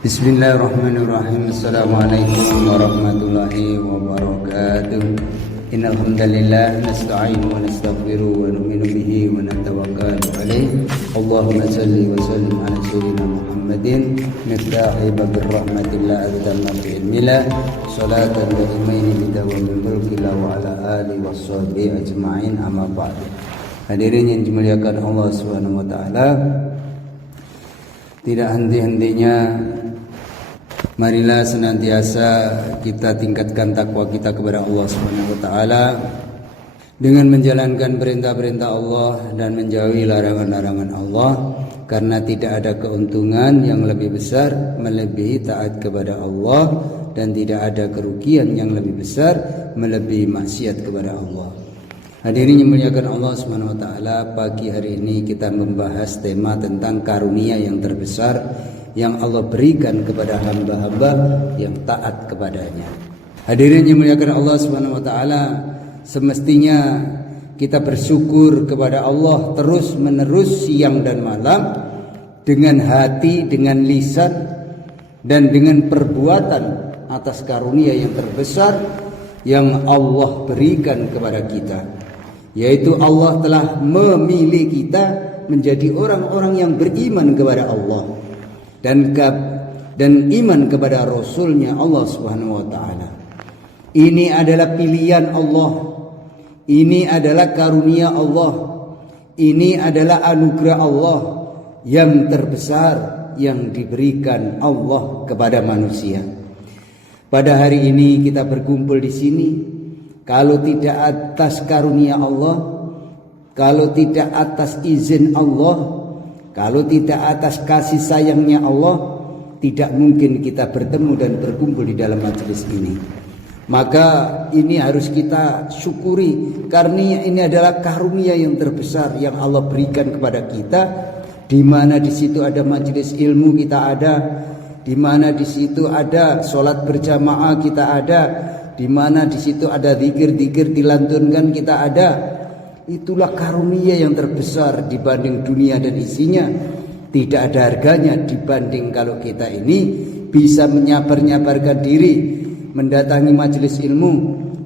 Bismillahirrahmanirrahim. Assalamualaikum warahmatullahi wabarakatuh. Innal hamdalillah nasta'inu wa nastaghfiru wa nu'minu bihi wa natawakkalu alaih. Allahumma shalli wa sallim ala sayyidina Muhammadin miftahi babir rahmatillah al-tamma bi ilmillah salatan wa imaini bidawamil mulkillah wa ala alihi washabihi ajma'in amma ba'du. Hadirin yang dimuliakan Allah Subhanahu wa taala, tidak henti-hentinya marilah senantiasa kita tingkatkan takwa kita kepada Allah Subhanahu wa taala dengan menjalankan perintah-perintah Allah dan menjauhi larangan-larangan Allah, karena tidak ada keuntungan yang lebih besar melebihi taat kepada Allah dan tidak ada kerugian yang lebih besar melebihi maksiat kepada Allah. Hadirin yang dimuliakan Allah Subhanahu wa taala, pagi hari ini kita membahas tema tentang karunia yang terbesar yang Allah berikan kepada hamba-hamba yang taat kepadanya. Hadirin yang dimuliakan Allah Subhanahu wa taala, semestinya kita bersyukur kepada Allah terus-menerus siang dan malam dengan hati, dengan lisan dan dengan perbuatan atas karunia yang terbesar yang Allah berikan kepada kita, yaitu Allah telah memilih kita menjadi orang-orang yang beriman kepada Allah dan iman kepada Rasulnya Allah Subhanahu wa taala. Ini adalah pilihan Allah, ini adalah karunia Allah, ini adalah anugerah Allah yang terbesar yang diberikan Allah kepada manusia. Pada hari ini kita berkumpul di sini, kalau tidak atas karunia Allah, kalau tidak atas izin Allah, kalau tidak atas kasih sayangnya Allah, tidak mungkin kita bertemu dan berkumpul di dalam majelis ini. Maka ini harus kita syukuri, karena ini adalah karunia yang terbesar yang Allah berikan kepada kita, di mana di situ ada majelis ilmu kita ada, di mana di situ ada sholat berjamaah kita ada, di mana di situ ada zikir-zikir dilantunkan kita ada. Itulah karunia yang terbesar dibanding dunia dan isinya. Tidak ada harganya dibanding kalau kita ini bisa menyabar-nyabarkan diri mendatangi majelis ilmu,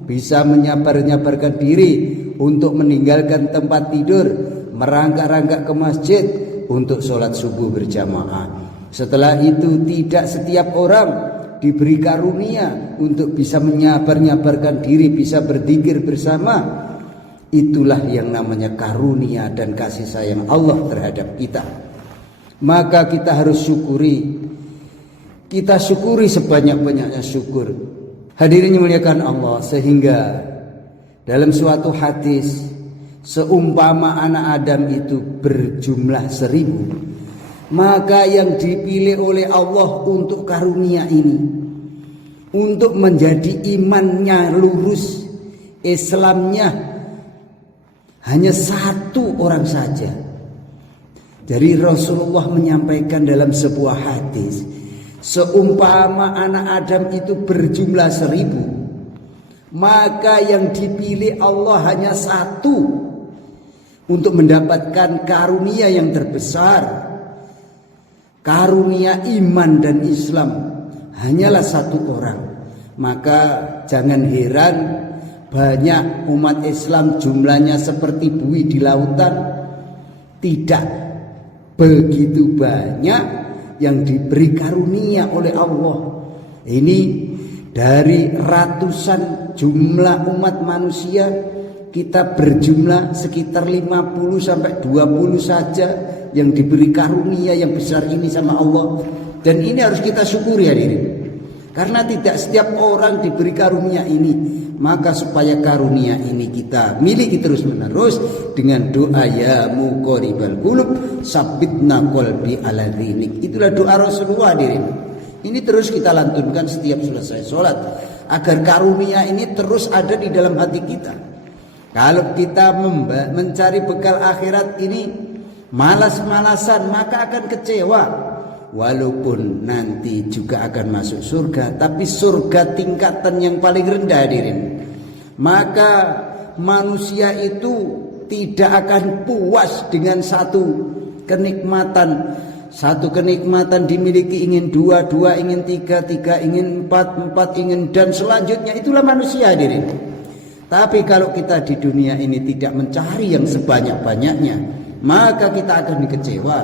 bisa menyabar-nyabarkan diri untuk meninggalkan tempat tidur, merangkak-rangkak ke masjid untuk sholat subuh berjamaah. Setelah itu tidak setiap orang diberi karunia untuk bisa menyabar-nyabarkan diri, bisa berzikir bersama. Itulah yang namanya karunia dan kasih sayang Allah terhadap kita. Maka kita harus syukuri. Kita syukuri sebanyak-banyaknya syukur. Hadirin yang dimuliakan Allah, sehingga dalam suatu hadis, seumpama anak Adam itu berjumlah 1000, maka yang dipilih oleh Allah untuk karunia ini, untuk menjadi imannya lurus, Islamnya hanya 1 orang saja. Jadi Rasulullah menyampaikan dalam sebuah hadis, seumpama anak Adam itu berjumlah 1000, maka yang dipilih Allah hanya 1 untuk mendapatkan karunia yang terbesar, karunia iman dan Islam, hanyalah 1 orang. Maka jangan heran banyak umat Islam jumlahnya seperti buih di lautan. Tidak begitu banyak yang diberi karunia oleh Allah. Ini dari ratusan jumlah umat manusia, kita berjumlah sekitar 50 sampai 20 saja yang diberi karunia yang besar ini sama Allah. Dan ini harus kita syukuri hadirin, karena tidak setiap orang diberi karunia ini. Maka supaya karunia ini kita miliki terus menerus dengan doa ya muqoribal qulub sabbitna qalbi ala dinik. Itulah doa Rasulullah hadirin. Ini terus kita lantunkan setiap selesai sholat, agar karunia ini terus ada di dalam hati kita. Kalau kita mencari bekal akhirat ini malas-malasan, maka akan kecewa. Walaupun nanti juga akan masuk surga, tapi surga tingkatan yang paling rendah hadirin. Maka manusia itu tidak akan puas dengan satu kenikmatan Satu kenikmatan dimiliki, ingin dua, dua ingin tiga, tiga ingin empat, empat ingin, dan selanjutnya. Itulah manusia hadirin. Tapi kalau kita di dunia ini tidak mencari yang sebanyak-banyaknya, maka kita akan dikecewa.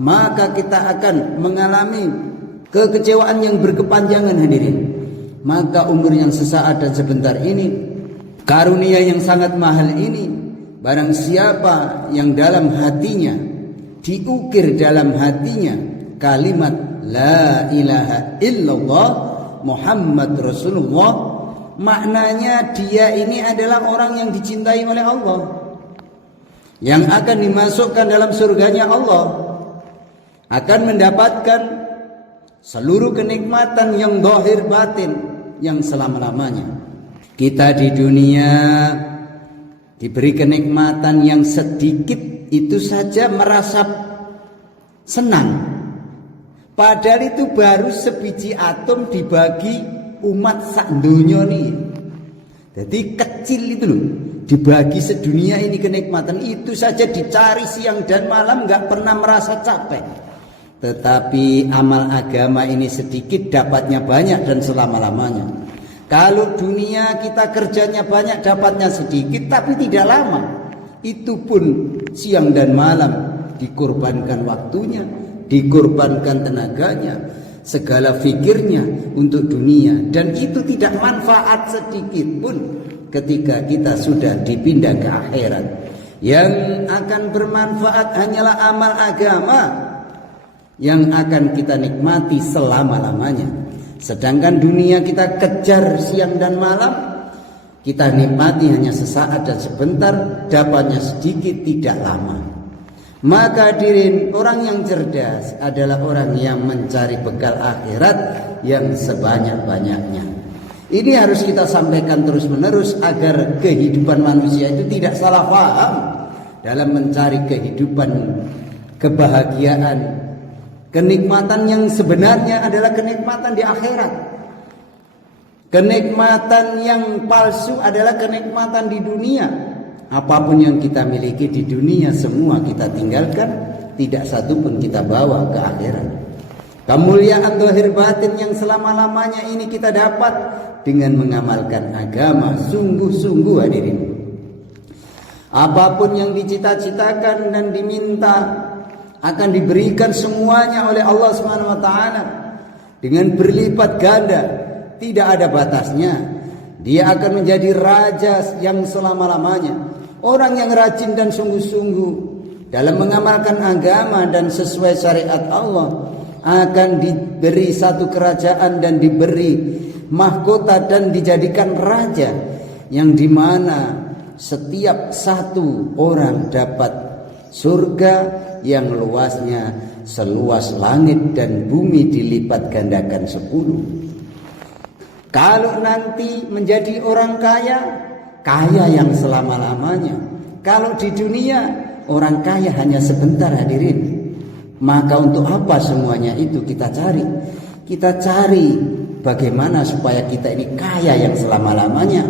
Maka kita akan mengalami kekecewaan yang berkepanjangan hadirin. Maka umur yang sesaat dan sebentar ini, karunia yang sangat mahal ini, barang siapa yang dalam hatinya, diukir dalam hatinya kalimat la ilaha illallah Muhammad Rasulullah, maknanya dia ini adalah orang yang dicintai oleh Allah, yang akan dimasukkan dalam surganya Allah, akan mendapatkan seluruh kenikmatan yang zahir batin yang selama-lamanya. Kita di dunia diberi kenikmatan yang sedikit itu saja merasa senang, padahal itu baru sebiji atom dibagi umat sak donya nih. Jadi kecil itu loh, dibagi sedunia ini kenikmatan itu saja dicari siang dan malam, nggak pernah merasa capek. Tetapi amal agama ini sedikit dapatnya banyak dan selama-lamanya. Kalau dunia kita kerjanya banyak dapatnya sedikit tapi tidak lama. Itu pun siang dan malam dikorbankan waktunya, dikorbankan tenaganya, segala fikirnya untuk dunia, dan itu tidak manfaat sedikit pun ketika kita sudah dipindah ke akhirat. Yang akan bermanfaat hanyalah amal agama yang akan kita nikmati selama-lamanya. Sedangkan dunia kita kejar siang dan malam, kita nikmati hanya sesaat dan sebentar, dapatnya sedikit tidak lama. Maka hadirin, orang yang cerdas adalah orang yang mencari bekal akhirat yang sebanyak-banyaknya. Ini harus kita sampaikan terus-menerus agar kehidupan manusia itu tidak salah paham dalam mencari kehidupan, kebahagiaan, kenikmatan yang sebenarnya adalah kenikmatan di akhirat. Kenikmatan yang palsu adalah kenikmatan di dunia. Apapun yang kita miliki di dunia semua kita tinggalkan, tidak satu pun kita bawa ke akhirat. Kemuliaan zahir batin yang selama-lamanya ini kita dapat dengan mengamalkan agama sungguh-sungguh hadirin. Apapun yang dicita-citakan dan diminta akan diberikan semuanya oleh Allah Subhanahu wa taala dengan berlipat ganda. Tidak ada batasnya. Dia akan menjadi raja yang selama-lamanya. Orang yang rajin dan sungguh-sungguh dalam mengamalkan agama dan sesuai syariat Allah akan diberi satu kerajaan dan diberi mahkota dan dijadikan raja, yang dimana setiap satu orang dapat surga yang luasnya seluas langit dan bumi dilipat gandakan 10. Kalau nanti menjadi orang kaya, kaya yang selama-lamanya. Kalau di dunia, orang kaya hanya sebentar hadirin. Maka untuk apa semuanya itu kita cari? Kita cari bagaimana supaya kita ini kaya yang selama-lamanya,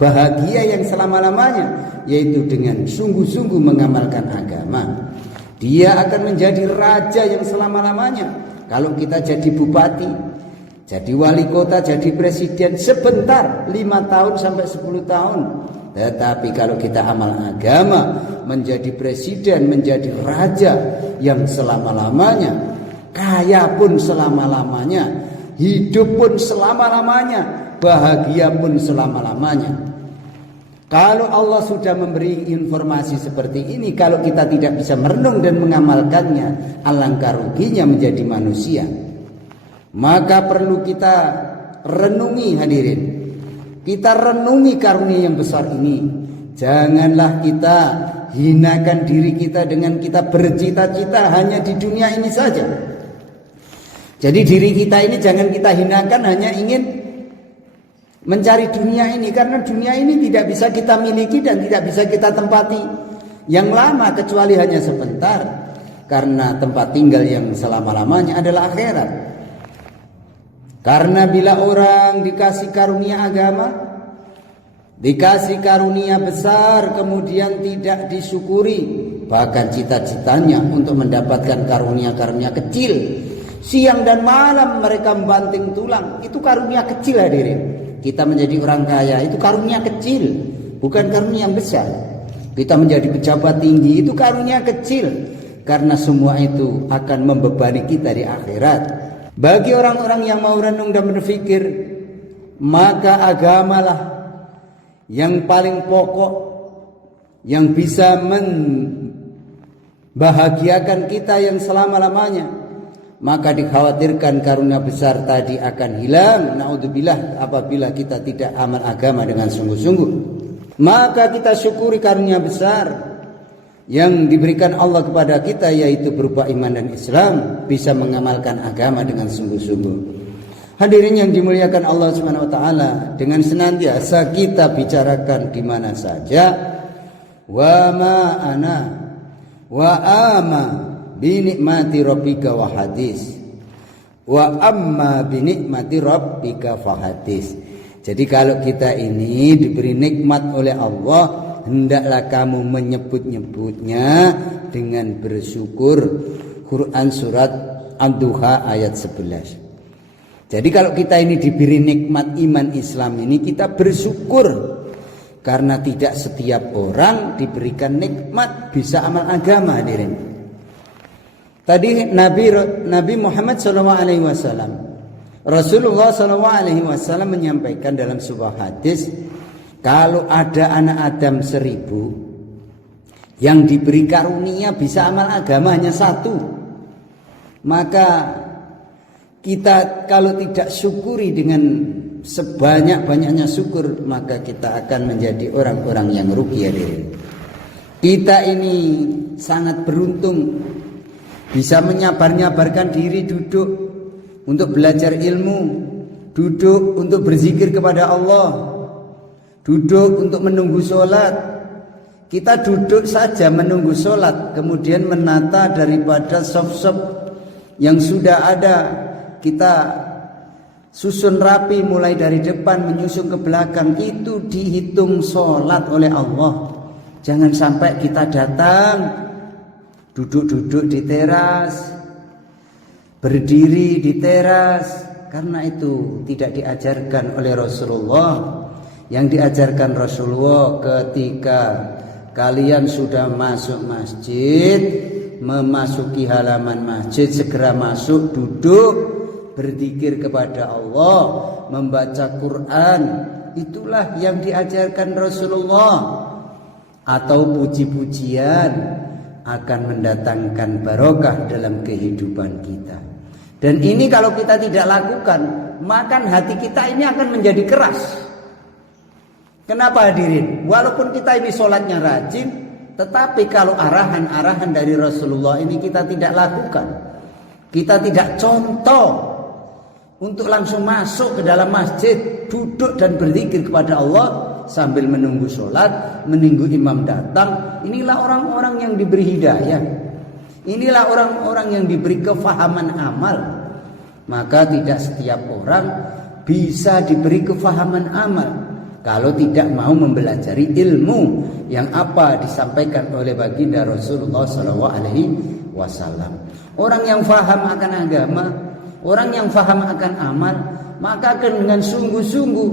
bahagia yang selama-lamanya, yaitu dengan sungguh-sungguh mengamalkan agama. Dia akan menjadi raja yang selama-lamanya. Kalau kita jadi bupati, jadi wali kota, jadi presiden sebentar, 5 tahun sampai 10 tahun. Tetapi kalau kita amal agama, menjadi presiden, menjadi raja yang selama-lamanya, kaya pun selama-lamanya, hidup pun selama-lamanya, bahagia pun selama-lamanya. Kalau Allah sudah memberi informasi seperti ini, kalau kita tidak bisa merenung dan mengamalkannya, alangkah ruginya menjadi manusia. Maka perlu kita renungi hadirin. Kita renungi karunia yang besar ini. Janganlah kita hinakan diri kita dengan kita bercita-cita hanya di dunia ini saja. Jadi diri kita ini jangan kita hinakan hanya ingin mencari dunia ini, karena dunia ini tidak bisa kita miliki dan tidak bisa kita tempati yang lama kecuali hanya sebentar, karena tempat tinggal yang selama-lamanya adalah akhirat. Karena bila orang dikasih karunia agama, dikasih karunia besar, kemudian tidak disyukuri, bahkan cita-citanya untuk mendapatkan karunia-karunia kecil. Siang dan malam mereka membanting tulang. Itu karunia kecil hadirin. Kita menjadi orang kaya itu karunia kecil, bukan karunia yang besar. Kita menjadi pejabat tinggi itu karunia kecil, karena semua itu akan membebani kita di akhirat. Bagi orang-orang yang mau renung dan berpikir, maka agamalah yang paling pokok, yang bisa membahagiakan kita yang selama-lamanya. Maka dikhawatirkan karunia besar tadi akan hilang, naudzubillah, apabila kita tidak amal agama dengan sungguh-sungguh. Maka kita syukuri karunia besar yang diberikan Allah kepada kita, yaitu berupa iman dan Islam, bisa mengamalkan agama dengan sungguh-sungguh. Hadirin yang dimuliakan Allah Subhanahu wa taala, dengan senantiasa kita bicarakan di mana saja, wa ma ana wa ama bi nikmati rabbika wa hadis, wa amma bi nikmati rabbika fa hadis. Jadi kalau kita ini diberi nikmat oleh Allah, hendaklah kamu menyebut-nyebutnya dengan bersyukur. Quran surat Ad-Duha ayat 11. Jadi kalau kita ini diberi nikmat iman Islam ini, kita bersyukur, karena tidak setiap orang diberikan nikmat bisa amal agama, hadirin. Tadi Nabi Muhammad SAW, Rasulullah SAW menyampaikan dalam sebuah hadis, kalau ada anak Adam 1000 yang diberi karunia bisa amal agama hanya 1, maka kita kalau tidak syukuri dengan sebanyak-banyaknya syukur, maka kita akan menjadi orang-orang yang rugi, hadirin. Kita ini sangat beruntung bisa menyabar-nyabarkan diri duduk untuk belajar ilmu, duduk untuk berzikir kepada Allah, duduk untuk menunggu sholat. Kita duduk saja menunggu sholat, kemudian menata daripada saf-saf yang sudah ada, kita susun rapi mulai dari depan menyusun ke belakang, itu dihitung sholat oleh Allah. Jangan sampai kita datang duduk-duduk di teras, berdiri di teras, karena itu tidak diajarkan oleh Rasulullah. Yang diajarkan Rasulullah, ketika kalian sudah masuk masjid, memasuki halaman masjid, segera masuk, duduk, berzikir kepada Allah, membaca Quran. Itulah yang diajarkan Rasulullah. Atau puji-pujian akan mendatangkan barokah dalam kehidupan kita. Dan ini kalau kita tidak lakukan, maka hati kita ini akan menjadi keras. Kenapa, hadirin? Walaupun kita ini sholatnya rajin, tetapi kalau arahan-arahan dari Rasulullah ini kita tidak lakukan, kita tidak contoh untuk langsung masuk ke dalam masjid, duduk dan berzikir kepada Allah sambil menunggu sholat, menunggu imam datang. Inilah orang-orang yang diberi hidayah, inilah orang-orang yang diberi kefahaman amal. Maka tidak setiap orang bisa diberi kefahaman amal kalau tidak mau mempelajari ilmu yang apa disampaikan oleh baginda Rasulullah SAW. Orang yang faham akan agama, orang yang faham akan amal, maka akan dengan sungguh-sungguh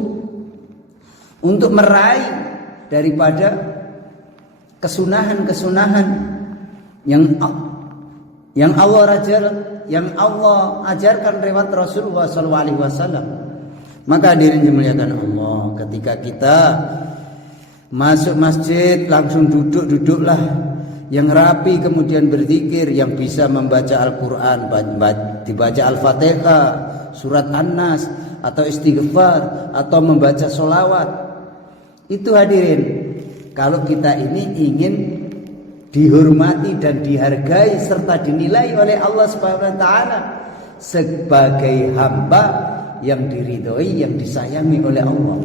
untuk meraih daripada kesunahan-kesunahan yang Allah ajarkan lewat Rasulullah SAW. Maka hadirin dimuliakan Allah, ketika kita masuk masjid langsung duduklah yang rapi, kemudian berzikir, yang bisa membaca Al-Quran, dibaca Al-Fatihah, surat An-Nas, atau istighfar, atau membaca sholawat. Itu hadirin, kalau kita ini ingin dihormati dan dihargai serta dinilai oleh Allah Subhanahu wa taala sebagai hamba yang diridhoi, yang disayangi oleh Allah.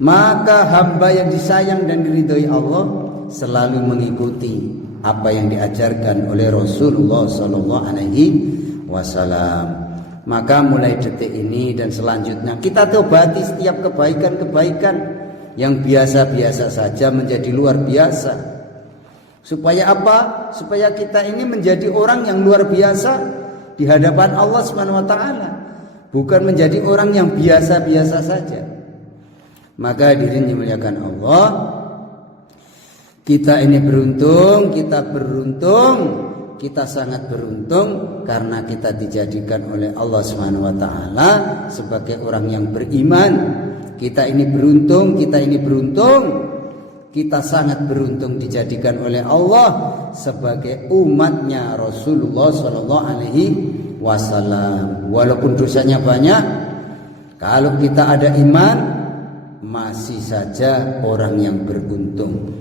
Maka hamba yang disayang dan diridhoi Allah selalu mengikuti apa yang diajarkan oleh Rasulullah SAW. Maka mulai detik ini dan selanjutnya kita tobati setiap kebaikan-kebaikan yang biasa-biasa saja menjadi luar biasa. Supaya apa? Supaya kita ini menjadi orang yang luar biasa di hadapan Allah Subhanahu wa taala, bukan menjadi orang yang biasa-biasa saja. Maka hadirin dimuliakan Allah, kita ini beruntung, kita sangat beruntung karena kita dijadikan oleh Allah Subhanahu wa taala sebagai orang yang beriman. Kita ini beruntung, kita sangat beruntung dijadikan oleh Allah sebagai umatnya Rasulullah sallallahu alaihi wasallam. Walaupun dosanya banyak, kalau kita ada iman, masih saja orang yang beruntung.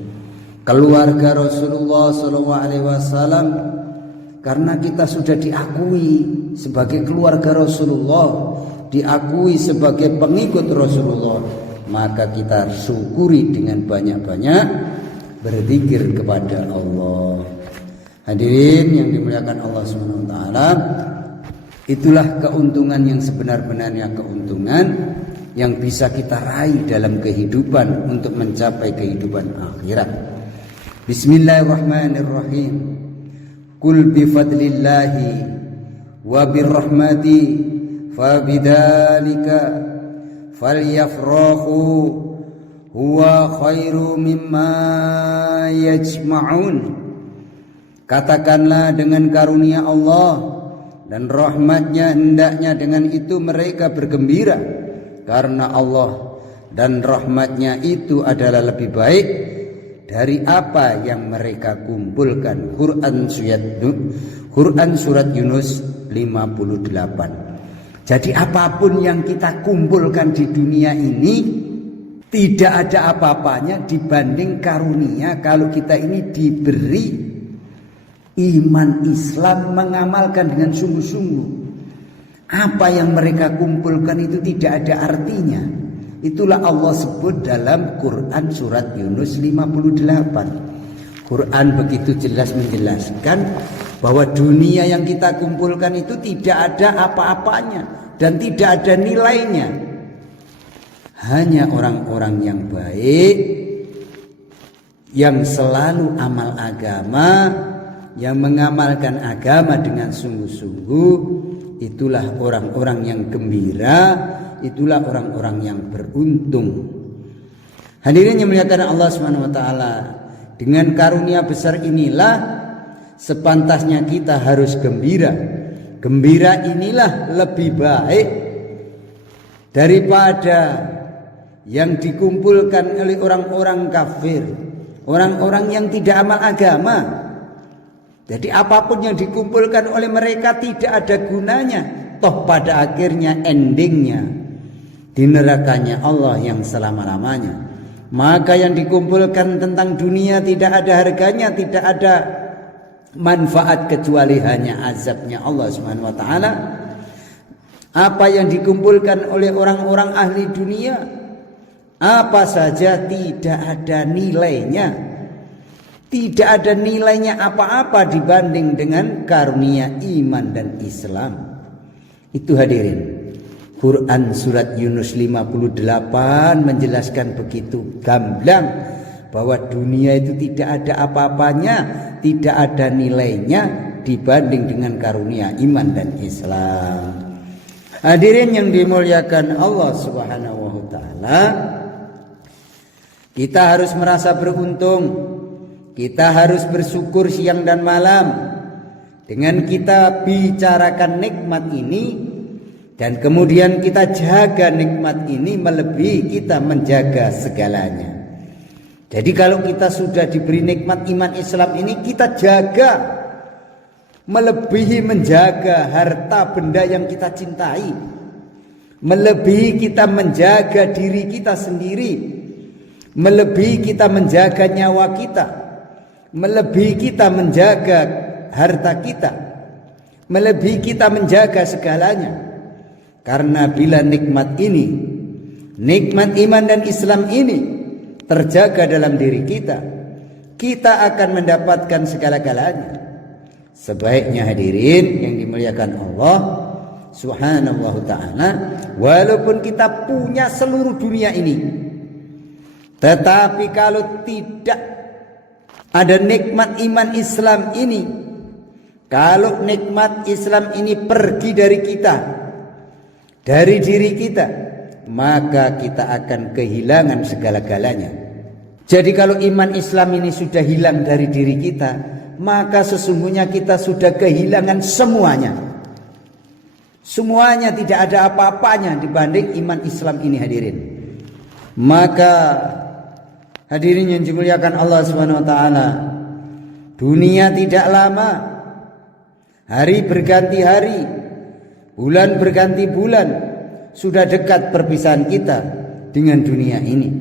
Keluarga Rasulullah sallallahu alaihi wasallam, karena kita sudah diakui sebagai keluarga Rasulullah, diakui sebagai pengikut Rasulullah, maka kita syukuri dengan banyak-banyak berzikir kepada Allah. Hadirin yang dimuliakan Allah Subhanahu wa taala, itulah keuntungan yang sebenar-benarnya keuntungan yang bisa kita raih dalam kehidupan untuk mencapai kehidupan akhirat. Bismillahirrahmanirrahim. Qul bi fadlillahi wa birrahmati fabidzalika falyafrahu huwa khairu mimma yajma'un. Katakanlah dengan karunia Allah dan rahmatnya, hendaknya dengan itu mereka bergembira, karena Allah dan rahmatnya itu adalah lebih baik dari apa yang mereka kumpulkan. Quran surat Yunus 58. Jadi apapun yang kita kumpulkan di dunia ini tidak ada apa-apanya dibanding karunia kalau kita ini diberi iman Islam, mengamalkan dengan sungguh-sungguh. Apa yang mereka kumpulkan itu tidak ada artinya. Itulah Allah sebut dalam Quran surat Yunus 58. Quran begitu jelas menjelaskan bahwa dunia yang kita kumpulkan itu tidak ada apa-apanya dan tidak ada nilainya. Hanya orang-orang yang baik, yang selalu amal agama, yang mengamalkan agama dengan sungguh-sungguh, itulah orang-orang yang gembira, itulah orang-orang yang beruntung. Hadirin yang muliakan Allah Subhanahu wa taala, dengan karunia besar inilah sepantasnya kita harus gembira. Gembira inilah lebih baik daripada yang dikumpulkan oleh orang-orang kafir, orang-orang yang tidak amal agama. Jadi apapun yang dikumpulkan oleh mereka tidak ada gunanya, toh pada akhirnya endingnya di nerakanya Allah yang selama-lamanya. Maka yang dikumpulkan tentang dunia tidak ada harganya, tidak ada manfaat kecuali hanya azabnya Allah Subhanahu wa taala. Apa yang dikumpulkan oleh orang-orang ahli dunia, apa saja tidak ada nilainya. Tidak ada nilainya apa-apa dibanding dengan karunia iman dan Islam. Itu hadirin, Quran surat Yunus 58 menjelaskan begitu gamblang bahwa dunia itu tidak ada apa-apanya, tidak ada nilainya dibanding dengan karunia iman dan Islam. Hadirin yang dimuliakan Allah Subhanahu wa taala, kita harus merasa beruntung. Kita harus bersyukur siang dan malam. Dengan kita bicarakan nikmat ini dan kemudian kita jaga nikmat ini melebihi kita menjaga segalanya. Jadi kalau kita sudah diberi nikmat iman Islam ini, kita jaga melebihi menjaga harta benda yang kita cintai, melebihi kita menjaga diri kita sendiri, melebihi kita menjaga nyawa kita, melebihi kita menjaga harta kita, melebihi kita menjaga segalanya. Karena bila nikmat ini, nikmat iman dan Islam ini terjaga dalam diri kita, kita akan mendapatkan segala-galanya. Sebaiknya hadirin yang dimuliakan Allah Subhanahu wa ta'ala, walaupun kita punya seluruh dunia ini, tetapi kalau tidak Ada nikmat iman Islam ini. Kalau nikmat Islam ini pergi dari kita, dari diri kita, maka kita akan kehilangan segala-galanya. Jadi kalau iman Islam ini sudah hilang dari diri kita, maka sesungguhnya kita sudah kehilangan semuanya. Semuanya, tidak ada apa-apanya dibanding iman Islam ini, hadirin. Maka hadirin yang dimuliakan Allah Subhanahu wa taala, dunia tidak lama. Hari berganti hari, bulan berganti bulan. Sudah dekat perpisahan kita dengan dunia ini.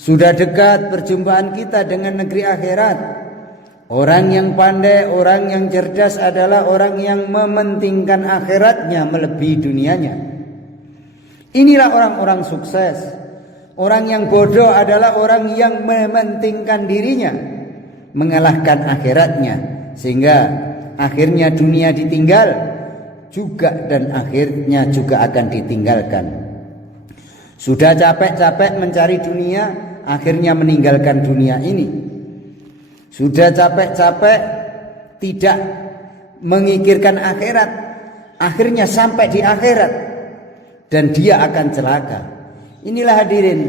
Sudah dekat perjumpaan kita dengan negeri akhirat. Orang yang pandai, orang yang cerdas adalah orang yang mementingkan akhiratnya melebihi dunianya. Inilah orang-orang sukses. Orang yang bodoh adalah orang yang mementingkan dirinya, mengalahkan akhiratnya, sehingga akhirnya dunia ditinggal juga, dan akhirnya juga akan ditinggalkan. Sudah capek-capek mencari dunia, akhirnya meninggalkan dunia ini. Sudah capek-capek tidak memikirkan akhirat, akhirnya sampai di akhirat dan dia akan celaka. Inilah hadirin,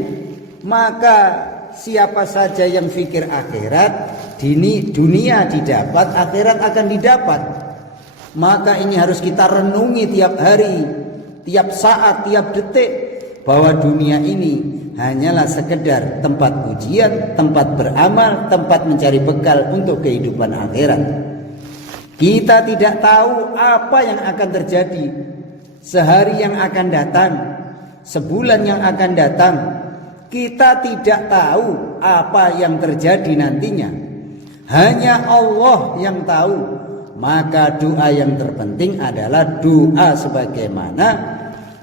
maka siapa saja yang pikir akhirat, dunia didapat, akhirat akan didapat. Maka ini harus kita renungi tiap hari, tiap saat, tiap detik, bahwa dunia ini hanyalah sekedar tempat ujian, tempat beramal, tempat mencari bekal untuk kehidupan akhirat. Kita tidak tahu apa yang akan terjadi sehari yang akan datang, sebulan yang akan datang. Kita tidak tahu apa yang terjadi nantinya. Hanya Allah yang tahu. Maka doa yang terpenting adalah doa sebagaimana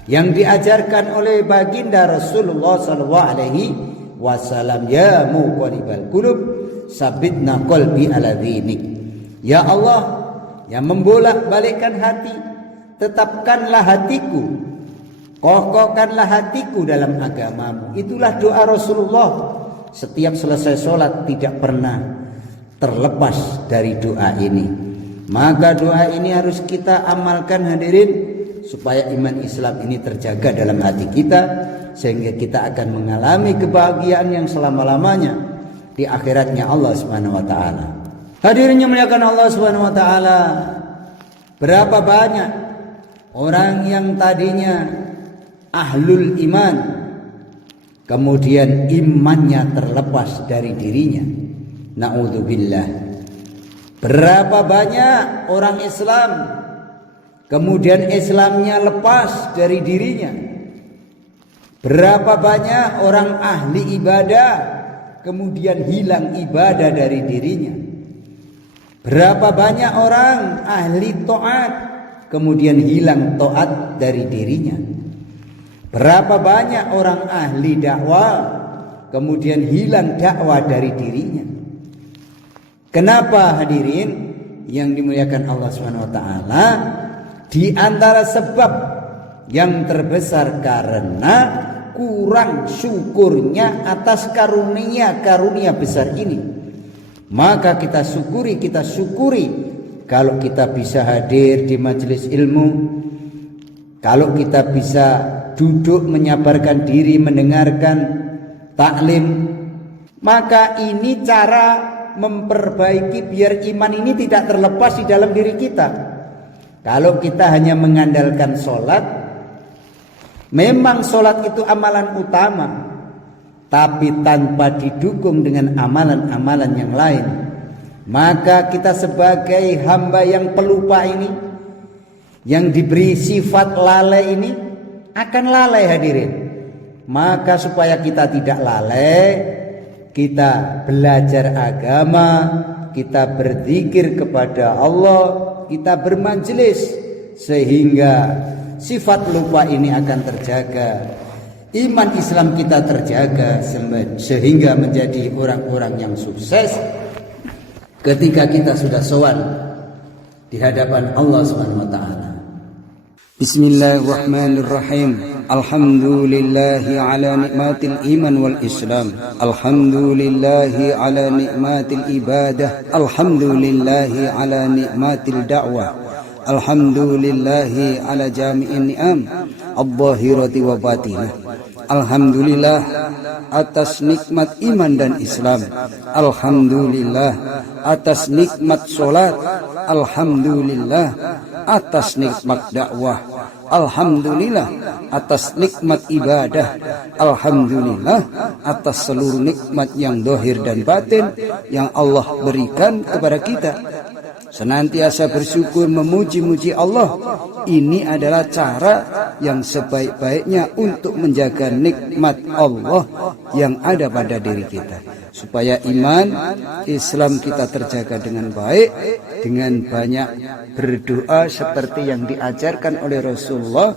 yang diajarkan oleh baginda Rasulullah SAW. Ya muqallibal qulub, sabitna qalbi ala dinik. Ya Allah, yang membolak-balikkan hati, tetapkanlah hatiku, kokohkanlah hatiku dalam agamamu. Itulah doa Rasulullah. Setiap selesai sholat tidak pernah terlepas dari doa ini. Maka doa ini harus kita amalkan, hadirin, supaya iman Islam ini terjaga dalam hati kita, sehingga kita akan mengalami kebahagiaan yang selama-lamanya di akhiratnya Allah Subhanahu wa taala. Hadirin yang muliakan Allah Subhanahu wa taala, berapa banyak orang yang tadinya ahlul iman, kemudian imannya terlepas dari dirinya. Na'udzubillah. Berapa banyak orang Islam kemudian Islamnya lepas dari dirinya. Berapa banyak orang ahli ibadah kemudian hilang ibadah dari dirinya. Berapa banyak orang ahli taat kemudian hilang taat dari dirinya. Berapa banyak orang ahli dakwah kemudian hilang dakwah dari dirinya. Kenapa hadirin yang dimuliakan Allah Subhanahu wa taala? Di antara sebab yang terbesar karena kurang syukurnya atas karunia besar ini. Maka kita syukuri kalau kita bisa hadir di majelis ilmu, kalau kita bisa duduk menyabarkan diri mendengarkan taklim, maka ini cara memperbaiki biar iman ini tidak terlepas di dalam diri kita. Kalau kita hanya mengandalkan sholat, memang sholat itu amalan utama, tapi tanpa didukung dengan amalan-amalan yang lain, maka kita sebagai hamba yang pelupa ini, yang diberi sifat lalai ini, akan lalai hadirin. Maka supaya kita tidak lalai, kita belajar agama, kita berzikir kepada Allah, kita bermajelis, sehingga sifat lupa ini akan terjaga, iman Islam kita terjaga, sehingga menjadi orang-orang yang sukses ketika kita sudah sowan di hadapan Allah Subhanahu wa taala. Bismillahirrahmanirrahim. Alhamdulillahi ala nikmatil iman wal islam. Alhamdulillahi ala nikmatil ibadah. Alhamdulillahi ala nikmatil da'wah. Alhamdulillahi ala jami'in ni'am al-zahirati wa batinah. Alhamdulillah atas nikmat iman dan Islam. Alhamdulillah atas nikmat solat. Alhamdulillah atas nikmat dakwah. Alhamdulillah atas nikmat ibadah. Alhamdulillah atas seluruh nikmat yang zahir dan batin yang Allah berikan kepada kita. Senantiasa bersyukur memuji-muji Allah. Ini adalah cara yang sebaik-baiknya untuk menjaga nikmat Allah yang ada pada diri kita, supaya iman Islam kita terjaga dengan baik, dengan banyak berdoa seperti yang diajarkan oleh Rasulullah,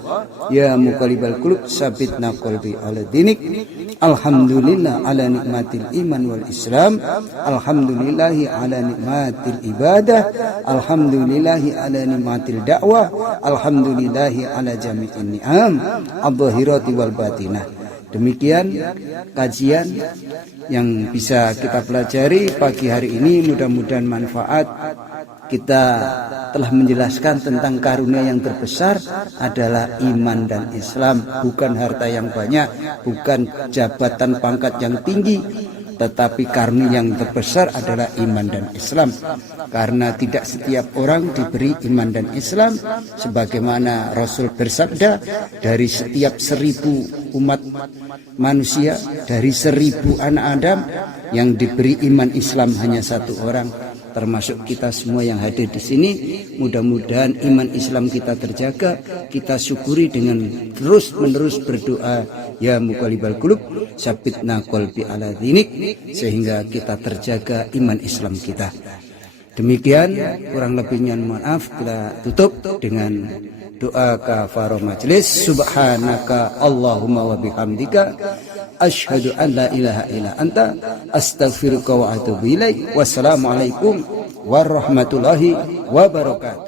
ya muqallibal qulub sabitna qalbi ala dinik. Alhamdulillah ala nikmatil iman wal Islam. Alhamdulillahi ala nikmatil ibadah. Alhamdulillahi ala nikmatil dakwah. Alhamdulillahi ala jami'in ni'am al-zahirati wal batinah. Demikian kajian yang bisa kita pelajari pagi hari ini, mudah-mudahan manfaat. Kita telah menjelaskan tentang karunia yang terbesar adalah iman dan Islam, bukan harta yang banyak, bukan jabatan pangkat yang tinggi, tetapi karunia yang terbesar adalah iman dan Islam. Karena tidak setiap orang diberi iman dan Islam, sebagaimana Rasul bersabda, dari setiap 1000 umat manusia, dari 1000 anak Adam, yang diberi iman Islam hanya 1 orang, termasuk kita semua yang hadir di sini. Mudah-mudahan iman Islam kita terjaga. Kita syukuri dengan terus-menerus berdoa, ya muqallibal qulub sabitna qalbi ala dinik, sehingga kita terjaga iman Islam kita. Demikian, kurang lebihnya maaf. Kita tutup dengan doa kafarah majelis. Subhanaka Allahumma wa bihamdika asyhadu an la ilaha illa anta astaghfiruka wa atubu ilaik. Wassalamualaikum warahmatullahi wabarakatuh.